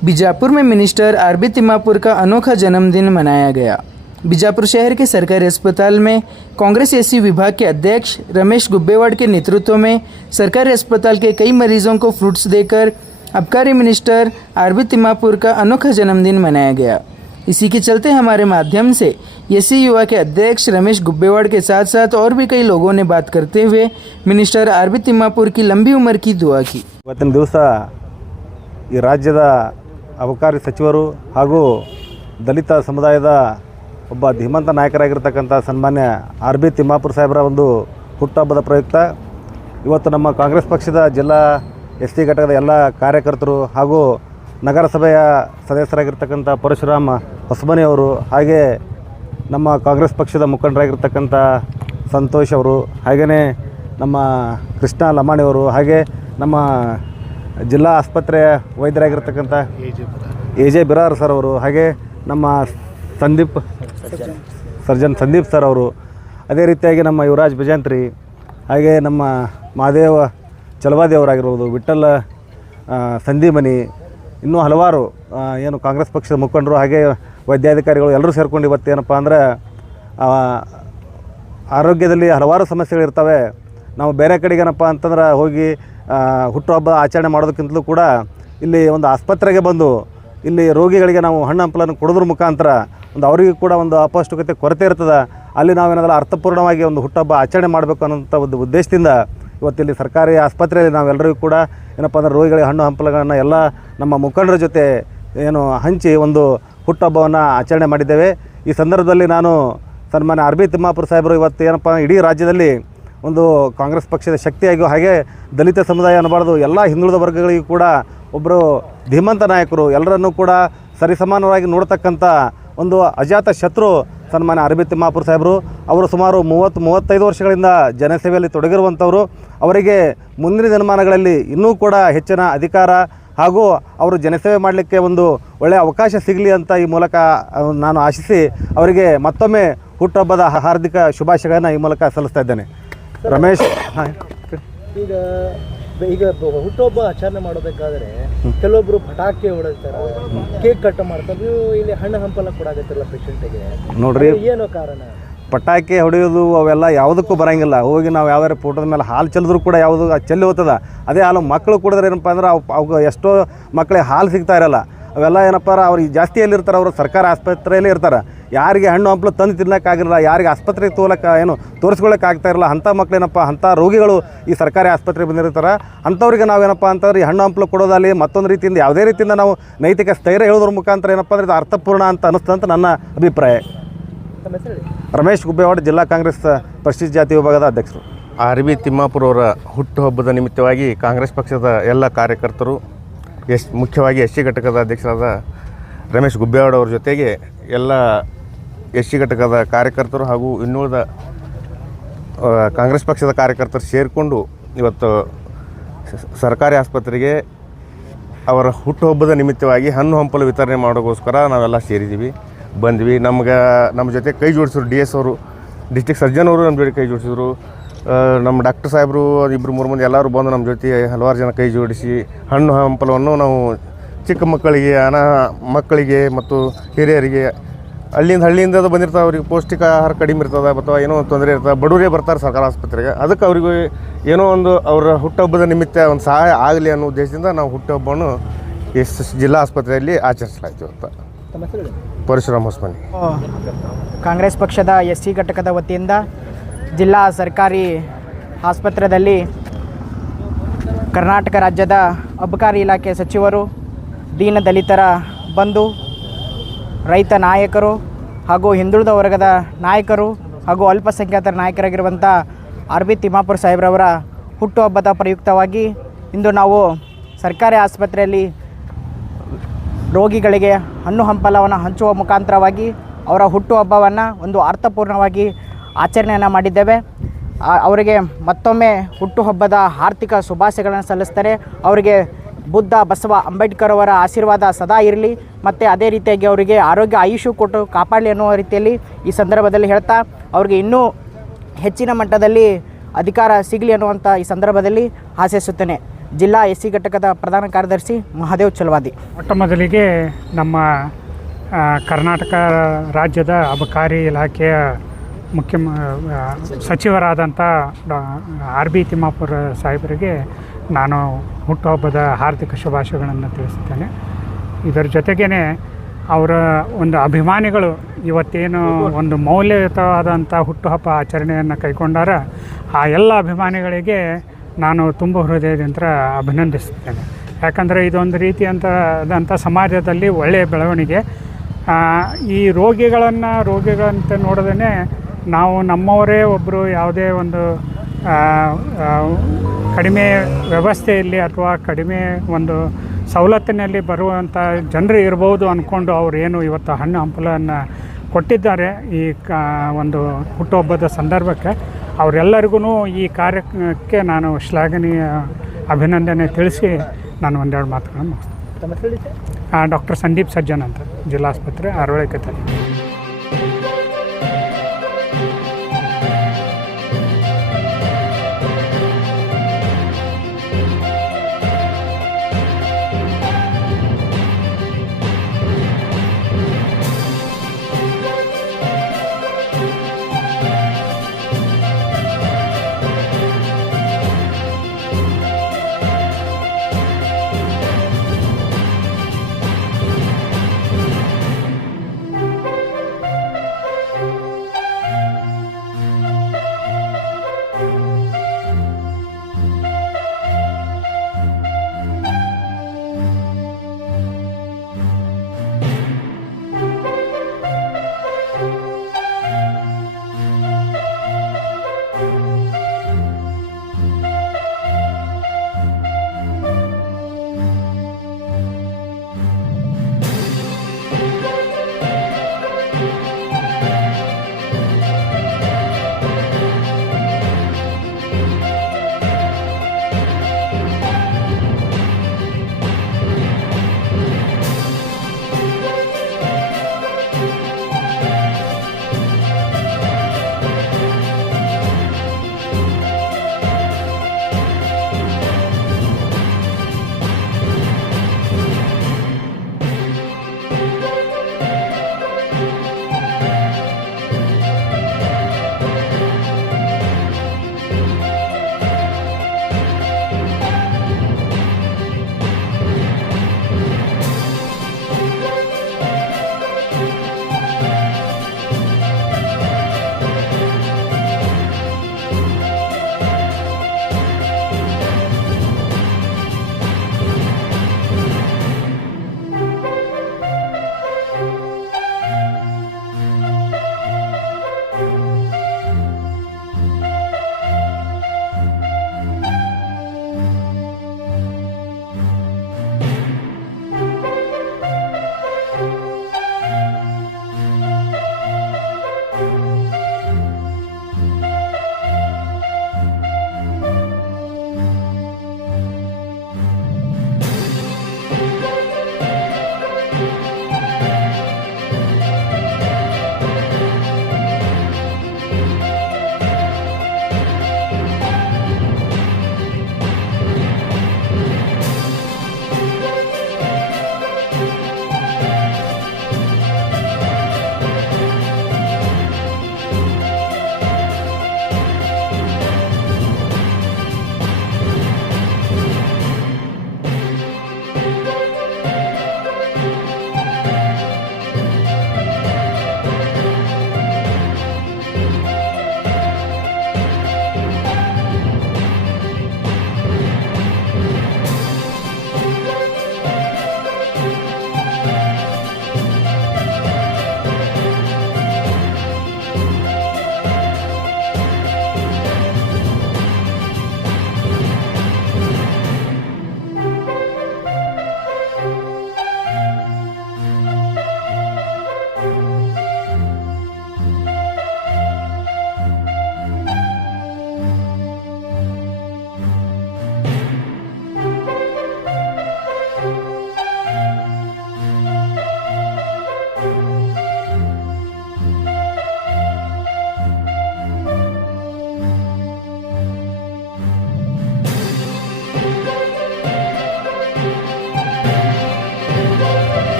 बीजापुर में minister RB Timmapur का अनोखा जन्मदिन मनाया गया। बीजापुर शहर के सरकारी अस्पताल में कांग्रेस एससी विभाग के अध्यक्ष रमेश गुब्बेवाड़ के नेतृत्व में सरकारी अस्पताल के कई मरीजों को फ्रूट्स देकर आबकारी मिनिस्टर आरबी तिम्मापुर का अनोखा जन्मदिन मनाया गया। इसी के चलते हमारे माध्यम से एससी युवा के अध्यक्ष रमेश गुब्बेवाड़ के साथ साथ और भी कई लोगों ने बात करते हुए मिनिस्टर आरबी तिम्मापुर की लंबी उम्र की दुआ की। ಇವತ್ತಿನ ದಿವಸ ಈ ರಾಜ್ಯದ ಅಬಕಾರಿ ಸಚಿವರು ಹಾಗೂ ದಲಿತ ಸಮುದಾಯದ ಒಬ್ಬ ಧೀಮಂತ ನಾಯಕರಾಗಿರ್ತಕ್ಕಂಥ ಸನ್ಮಾನ್ಯ ಆರ್ಬಿ ತಿಮ್ಮಾಪುರ ಸಾಹೇಬರ ಒಂದು ಹುಟ್ಟುಹಬ್ಬದ ಪ್ರಯುಕ್ತ ಇವತ್ತು ನಮ್ಮ ಕಾಂಗ್ರೆಸ್ ಪಕ್ಷದ ಜಿಲ್ಲಾ ಎಸ್ಟಿ ಘಟಕದ ಎಲ್ಲ ಕಾರ್ಯಕರ್ತರು ಹಾಗೂ ನಗರಸಭೆಯ ಸದಸ್ಯರಾಗಿರ್ತಕ್ಕಂಥ ಪರಶುರಾಮ ಹೊಸಮನಿ ಅವರು, ಹಾಗೆ ನಮ್ಮ ಕಾಂಗ್ರೆಸ್ ಪಕ್ಷದ ಮುಖಂಡರಾಗಿರ್ತಕ್ಕಂಥ ಸಂತೋಷ್ ಅವರು, ಹಾಗೆಯೇ ನಮ್ಮ ಕೃಷ್ಣ ಲಮಾಣಿಯವರು, ಹಾಗೆ ನಮ್ಮ ಜಿಲ್ಲಾ ಆಸ್ಪತ್ರೆಯ ವೈದ್ಯರಾಗಿರ್ತಕ್ಕಂಥ ಎಜೆ ಬಿರಾರ್ ಸರ್ ಅವರು, ಹಾಗೆ ನಮ್ಮ ಸರ್ಜನ್ ಸಂದೀಪ್ ಸರ್ ಅವರು, ಅದೇ ರೀತಿಯಾಗಿ ನಮ್ಮ ಯುವರಾಜ್ ಭಜಂತ್ರಿ, ಹಾಗೆ ನಮ್ಮ ಮಹಾದೇವ ಚಲವಾದಿಯವರಾಗಿರ್ಬೋದು, ವಿಠ್ಠಲ ಸಂದೀಮನಿ, ಇನ್ನೂ ಹಲವಾರು ಏನು ಕಾಂಗ್ರೆಸ್ ಪಕ್ಷದ ಮುಖಂಡರು ಹಾಗೆ ವೈದ್ಯಾಧಿಕಾರಿಗಳು ಎಲ್ಲರೂ ಸೇರಿಕೊಂಡು ಇವತ್ತು ಏನಪ್ಪ ಅಂದರೆ ಆರೋಗ್ಯದಲ್ಲಿ ಹಲವಾರು ಸಮಸ್ಯೆಗಳಿರ್ತವೆ. ನಾವು ಬೇರೆ ಕಡೆಗೆ ಏನಪ್ಪ ಅಂತಂದ್ರೆ ಹೋಗಿ ಹುಟ್ಟುಹಬ್ಬ ಆಚರಣೆ ಮಾಡೋದಕ್ಕಿಂತಲೂ ಕೂಡ ಇಲ್ಲಿ ಒಂದು ಆಸ್ಪತ್ರೆಗೆ ಬಂದು ಇಲ್ಲಿ ರೋಗಿಗಳಿಗೆ ನಾವು ಹಣ್ಣು ಹಂಪಲನ್ನು ಕೊಡೋದ್ರ ಮುಖಾಂತರ ಒಂದು ಅವರಿಗೂ ಕೂಡ ಒಂದು ಅಪೌಷ್ಟಿಕತೆ ಕೊರತೆ ಇರ್ತದೆ, ಅಲ್ಲಿ ನಾವೇನಾದರೂ ಅರ್ಥಪೂರ್ಣವಾಗಿ ಒಂದು ಹುಟ್ಟುಹಬ್ಬ ಆಚರಣೆ ಮಾಡಬೇಕು ಅನ್ನೋಂಥ ಒಂದು ಉದ್ದೇಶದಿಂದ ಇವತ್ತಿಲ್ಲಿ ಸರ್ಕಾರಿ ಆಸ್ಪತ್ರೆಯಲ್ಲಿ ನಾವೆಲ್ಲರಿಗೂ ಕೂಡ ಏನಪ್ಪ ಅಂದ್ರೆ ರೋಗಿಗಳಿಗೆ ಹಣ್ಣು ಹಂಪಲುಗಳನ್ನು ಎಲ್ಲ ನಮ್ಮ ಮುಖಂಡರ ಜೊತೆ ಏನು ಹಂಚಿ ಒಂದು ಹುಟ್ಟುಹಬ್ಬವನ್ನು ಆಚರಣೆ ಮಾಡಿದ್ದೇವೆ. ಈ ಸಂದರ್ಭದಲ್ಲಿ ನಾನು ಸನ್ಮಾನ್ಯ ಆರ್ಬಿ ತಿಮ್ಮಾಪುರ ಸಾಹೇಬರು ಇವತ್ತು ಏನಪ್ಪ ಇಡೀ ರಾಜ್ಯದಲ್ಲಿ ಒಂದು ಕಾಂಗ್ರೆಸ್ ಪಕ್ಷದ ಶಕ್ತಿಯಾಗಿ, ಹಾಗೆ ದಲಿತ ಸಮುದಾಯ ಅನ್ನಬಾರ್ದು ಎಲ್ಲ ಹಿಂದುಳಿದ ವರ್ಗಗಳಿಗೂ ಕೂಡ ಒಬ್ಬರು ಧೀಮಂತ ನಾಯಕರು, ಎಲ್ಲರನ್ನೂ ಕೂಡ ಸರಿಸಮಾನವಾಗಿ ನೋಡ್ತಕ್ಕಂಥ ಒಂದು ಅಜಾತ ಶತ್ರು ಸನ್ಮಾನ್ಯ ಆರ್ಬಿ ತಿಮ್ಮಾಪುರ ಸಾಹೇಬರು. ಅವರು ಸುಮಾರು 30-35 ವರ್ಷಗಳಿಂದ ಜನಸೇವೆಯಲ್ಲಿ ತೊಡಗಿರುವಂಥವರು. ಅವರಿಗೆ ಮುಂದಿನ ದಿನಮಾನಗಳಲ್ಲಿ ಇನ್ನೂ ಕೂಡ ಹೆಚ್ಚಿನ ಅಧಿಕಾರ ಹಾಗೂ ಅವರು ಜನಸೇವೆ ಮಾಡಲಿಕ್ಕೆ ಒಂದು ಒಳ್ಳೆಯ ಅವಕಾಶ ಸಿಗಲಿ ಅಂತ ಈ ಮೂಲಕ ನಾನು ಆಶಿಸಿ ಅವರಿಗೆ ಮತ್ತೊಮ್ಮೆ ಹುಟ್ಟುಹಬ್ಬದ ಹಾರ್ದಿಕ ಶುಭಾಶಯಗಳನ್ನು ಈ ಮೂಲಕ ಸಲ್ಲಿಸ್ತಾ ಇದ್ದೇನೆ. ರಮೇಶ್, ಈಗ ಹುಟ್ಟುಹಬ್ಬ ಆಚರಣೆ ಮಾಡಬೇಕಾದ್ರೆ ಕೆಲವೊಬ್ರು ಪಟಾಕಿ ಹೊಡೆಸ್ತಾರೆ, ಕೇಕ್ ಕಟ್ ಮಾಡ್ತಾರೆ, ನೀವು ಇಲ್ಲಿ ಹಣ್ಣು ಹಂಪಲ ಕೊಡಾಗತ್ತಿಲ್ಲ ಪೇಷಂಟಿಗೆ, ನೋಡ್ರಿ ಏನೋ ಕಾರಣ? ಪಟಾಕಿ ಹೊಡೆಯೋದು ಅವೆಲ್ಲ ಯಾವುದಕ್ಕೂ ಬರೋಂಗಿಲ್ಲ. ಹೋಗಿ ನಾವು ಯಾವ್ದಾರು ಫೋಟೋದ ಮೇಲೆ ಹಾಲು ಚೆಲ್ಲಿದ್ರು ಕೂಡ ಯಾವುದು ಚೆಲ್ಲಿ ಹೋಗ್ತದೆ. ಅದೇ ಹಾಲು ಮಕ್ಕಳು ಕುಡಿದ್ರೆ ಏನಪ್ಪ ಅಂದ್ರೆ ಅವು ಎಷ್ಟೋ ಮಕ್ಕಳಿಗೆ ಹಾಲು ಸಿಗ್ತಾ ಇರಲ್ಲ. ಅವೆಲ್ಲ ಏನಪ್ಪ ಅವ್ರಿಗೆ ಜಾಸ್ತಿ ಎಲ್ಲಿರ್ತಾರೆ, ಅವರು ಸರ್ಕಾರಿ ಆಸ್ಪತ್ರೆಯಲ್ಲೇ ಇರ್ತಾರೆ. ಯಾರಿಗೆ ಹಣ್ಣು ಹಂಪಲು ತಂದು ತಿನ್ನೋಕ್ಕಾಗಿರಲ್ಲ, ಯಾರಿಗೆ ಆಸ್ಪತ್ರೆಗೆ ತೋರಿಸ್ಕೊಳ್ಳೋಕೆ ಆಗ್ತಾ ಇರಲ್ಲ, ಅಂಥ ಮಕ್ಕಳೇನಪ್ಪ ಅಂಥ ರೋಗಿಗಳು ಈ ಸರ್ಕಾರಿ ಆಸ್ಪತ್ರೆಗೆ ಬಂದಿರ್ತಾರೆ. ಅಂಥವ್ರಿಗೆ ನಾವೇನಪ್ಪ ಅಂತಂದ್ರೆ ಈ ಹಣ್ಣು ಹಂಪಲು ಕೊಡೋದಲ್ಲಿ ಮತ್ತೊಂದು ರೀತಿಯಿಂದ ಯಾವುದೇ ರೀತಿಯಿಂದ ನಾವು ನೈತಿಕ ಸ್ಥೈರ್ಯ ಹೇಳೋದ್ರ ಮುಖಾಂತರ ಏನಪ್ಪ ಅಂದರೆ ಇದು ಅರ್ಥಪೂರ್ಣ ಅಂತ ಅನ್ನಿಸ್ತಂತ ನನ್ನ ಅಭಿಪ್ರಾಯ. ರಮೇಶ್ ಗುಬ್ಬೇವಾಡ್, ಜಿಲ್ಲಾ ಕಾಂಗ್ರೆಸ್ ಪರಿಶಿಷ್ಟ ಜಾತಿ ವಿಭಾಗದ ಅಧ್ಯಕ್ಷರು. ಆರ್ಬಿ ತಿಮ್ಮಾಪುರ ಅವರ ಹುಟ್ಟುಹಬ್ಬದ ನಿಮಿತ್ತವಾಗಿ ಕಾಂಗ್ರೆಸ್ ಪಕ್ಷದ ಎಲ್ಲ ಕಾರ್ಯಕರ್ತರು, ಮುಖ್ಯವಾಗಿ ಎಸ್ ಸಿ ಘಟಕದ ಅಧ್ಯಕ್ಷರಾದ ರಮೇಶ್ ಗುಬ್ಬೇವಾಡ್ ಅವ್ರ ಜೊತೆಗೆ ಎಲ್ಲ ಎಸ್ ಸಿ ಘಟಕದ ಕಾರ್ಯಕರ್ತರು ಹಾಗೂ ಇನ್ನುಳಿದ ಕಾಂಗ್ರೆಸ್ ಪಕ್ಷದ ಕಾರ್ಯಕರ್ತರು ಸೇರಿಕೊಂಡು ಇವತ್ತು ಸರ್ಕಾರಿ ಆಸ್ಪತ್ರೆಗೆ ಅವರ ಹುಟ್ಟುಹಬ್ಬದ ನಿಮಿತ್ತವಾಗಿ ಹಣ್ಣು ಹಂಪಲು ವಿತರಣೆ ಮಾಡೋಕ್ಕೋಸ್ಕರ ನಾವೆಲ್ಲ ಸೇರಿದ್ದೀವಿ, ಬಂದ್ವಿ. ನಮ್ಮ ಜೊತೆ ಕೈ ಜೋಡಿಸಿದ್ರು DS ಅವರು, ಡಿಸ್ಟ್ರಿಕ್ಟ್ ಸರ್ಜನ್ ಅವರು ನಮ್ಮ ಜೊತೆ ಕೈ ಜೋಡಿಸಿದ್ರು. ನಮ್ಮ ಡಾಕ್ಟರ್ ಸಾಹೇಬರು 2-3 ಮಂದಿ ಎಲ್ಲರೂ ಬಂದು ನಮ್ಮ ಜೊತೆ ಹಲವಾರು ಜನ ಕೈ ಜೋಡಿಸಿ ಹಣ್ಣು ಹಂಪಲವನ್ನು ನಾವು ಚಿಕ್ಕ ಮಕ್ಕಳಿಗೆ, ಮಕ್ಕಳಿಗೆ ಮತ್ತು ಹಿರಿಯರಿಗೆ, ಹಳ್ಳಿಯಿಂದ ಬಂದಿರ್ತಾವೆ, ಅವ್ರಿಗೆ ಪೌಷ್ಟಿಕ ಆಹಾರ ಕಡಿಮೆ ಇರ್ತದೆ ಅಥವಾ ಏನೋ ತೊಂದರೆ ಇರ್ತದೆ, ಬಡವರೇ ಬರ್ತಾರೆ ಸರ್ಕಾರಿ ಆಸ್ಪತ್ರೆಗೆ. ಅದಕ್ಕೆ ಅವ್ರಿಗೆ ಏನೋ ಒಂದು ಅವರ ಹುಟ್ಟುಹಬ್ಬದ ನಿಮಿತ್ತ ಒಂದು ಸಹಾಯ ಆಗಲಿ ಅನ್ನೋ ಉದ್ದೇಶದಿಂದ ನಾವು ಹುಟ್ಟುಹಬ್ಬವನ್ನು ಜಿಲ್ಲಾ ಆಸ್ಪತ್ರೆಯಲ್ಲಿ ಆಚರಿಸಲಾಯಿತು ಅಂತ. ಪರಶುರಾಮ್ ಹೊಸಮನಿ, ಕಾಂಗ್ರೆಸ್ ಪಕ್ಷದ SC ಘಟಕದ ವತಿಯಿಂದ ಜಿಲ್ಲಾ ಸರ್ಕಾರಿ ಆಸ್ಪತ್ರೆಯಲ್ಲಿ ಕರ್ನಾಟಕ ರಾಜ್ಯದ ಅಬಕಾರಿ ಇಲಾಖೆ ಸಚಿವರು, ದೀನ ದಲಿತರ ಬಂಧು, ರೈತ ನಾಯಕರು ಹಾಗೂ ಹಿಂದುಳಿದ ವರ್ಗದ ನಾಯಕರು ಹಾಗೂ ಅಲ್ಪಸಂಖ್ಯಾತರ ನಾಯಕರಾಗಿರುವಂಥ ಆರ್ಬಿ ತಿಮ್ಮಾಪುರ ಸಾಹೇಬ್ರವರ ಹುಟ್ಟುಹಬ್ಬದ ಪ್ರಯುಕ್ತವಾಗಿ ಇಂದು ನಾವು ಸರ್ಕಾರಿ ಆಸ್ಪತ್ರೆಯಲ್ಲಿ ರೋಗಿಗಳಿಗೆ ಹಣ್ಣು ಹಂಪಲವನ್ನು ಹಂಚುವ ಮುಖಾಂತರವಾಗಿ ಅವರ ಹುಟ್ಟುಹಬ್ಬವನ್ನು ಒಂದು ಅರ್ಥಪೂರ್ಣವಾಗಿ ಆಚರಣೆಯನ್ನು ಮಾಡಿದ್ದೇವೆ. ಅವರಿಗೆ ಮತ್ತೊಮ್ಮೆ ಹುಟ್ಟುಹಬ್ಬದ ಆರ್ಥಿಕ ಶುಭಾಶಯಗಳನ್ನು ಸಲ್ಲಿಸ್ತಾರೆ. ಅವರಿಗೆ ಬುದ್ಧ ಬಸವ ಅಂಬೇಡ್ಕರ್ ಅವರ ಆಶೀರ್ವಾದ ಸದಾ ಇರಲಿ, ಮತ್ತು ಅದೇ ರೀತಿಯಾಗಿ ಅವರಿಗೆ ಆರೋಗ್ಯ ಆಯುಷು ಕೊಟ್ಟು ಕಾಪಾಡಲಿ ಅನ್ನುವ ರೀತಿಯಲ್ಲಿ ಈ ಸಂದರ್ಭದಲ್ಲಿ ಹೇಳ್ತಾ ಅವರಿಗೆ ಇನ್ನೂ ಹೆಚ್ಚಿನ ಮಟ್ಟದಲ್ಲಿ ಅಧಿಕಾರ ಸಿಗಲಿ ಅನ್ನುವಂಥ ಈ ಸಂದರ್ಭದಲ್ಲಿ ಆಶಿಸುತ್ತೇನೆ. ಜಿಲ್ಲಾ ಎಸ್ ಸಿ ಘಟಕದ ಪ್ರಧಾನ ಕಾರ್ಯದರ್ಶಿ ಮಹಾದೇವ್ ಚಲವಾದಿ. ಮೊಟ್ಟ ಮೊದಲಿಗೆ ನಮ್ಮ ಕರ್ನಾಟಕ ರಾಜ್ಯದ ಅಬಕಾರಿ ಇಲಾಖೆಯ ಮುಖ್ಯ ಸಚಿವರಾದಂಥ ಆರ್ ಬಿ ತಿಮ್ಮಾಪುರ ಸಾಹೇಬರಿಗೆ ನಾನು ಹುಟ್ಟುಹಬ್ಬದ ಹಾರ್ದಿಕ ಶುಭಾಶಯಗಳನ್ನು ತಿಳಿಸುತ್ತೇನೆ. ಇದರ ಜೊತೆಗೇ ಅವರ ಒಂದು ಅಭಿಮಾನಿಗಳು ಇವತ್ತೇನು ಒಂದು ಮೌಲ್ಯಯುತವಾದಂಥ ಹುಟ್ಟುಹಬ್ಬ ಆಚರಣೆಯನ್ನು ಕೈಗೊಂಡಾರ ಆ ಎಲ್ಲ ಅಭಿಮಾನಿಗಳಿಗೆ ನಾನು ತುಂಬ ಹೃದಯದಿಂದ ಅಭಿನಂದಿಸುತ್ತೇನೆ. ಯಾಕಂದರೆ ಇದೊಂದು ರೀತಿಯಂಥ ಸಮಾಜದಲ್ಲಿ ಒಳ್ಳೆಯ ಬೆಳವಣಿಗೆ. ಈ ರೋಗಿಗಳಂತೆ ನೋಡದೇ ನಾವು ನಮ್ಮವರೇ ಒಬ್ಬರು ಯಾವುದೇ ಒಂದು ಕಡಿಮೆ ವ್ಯವಸ್ಥೆಯಲ್ಲಿ ಅಥವಾ ಕಡಿಮೆ ಒಂದು ಸವಲತ್ತಿನಲ್ಲಿ ಬರುವಂಥ ಜನರು ಇರ್ಬೋದು ಅಂದ್ಕೊಂಡು ಅವರೇನು ಇವತ್ತು ಹಣ್ಣು ಹಂಪಲನ್ನು ಕೊಟ್ಟಿದ್ದಾರೆ ಈ ಒಂದು ಹುಟ್ಟುಹಬ್ಬದ ಸಂದರ್ಭಕ್ಕೆ, ಅವರೆಲ್ಲರಿಗೂ ಈ ಕಾರ್ಯಕ್ಕೆ ನಾನು ಶ್ಲಾಘನೀಯ ಅಭಿನಂದನೆ ತಿಳಿಸಿ ನಾನು ಒಂದೆರಡು ಮಾತುಗಳನ್ನು ಮುಗಿಸ್ತೇನೆ. ಡಾಕ್ಟರ್ ಸಂದೀಪ್ ಸಜ್ಜನ್ ಅಂತ, ಜಿಲ್ಲಾಸ್ಪತ್ರೆ ಆರೋಗ್ಯ.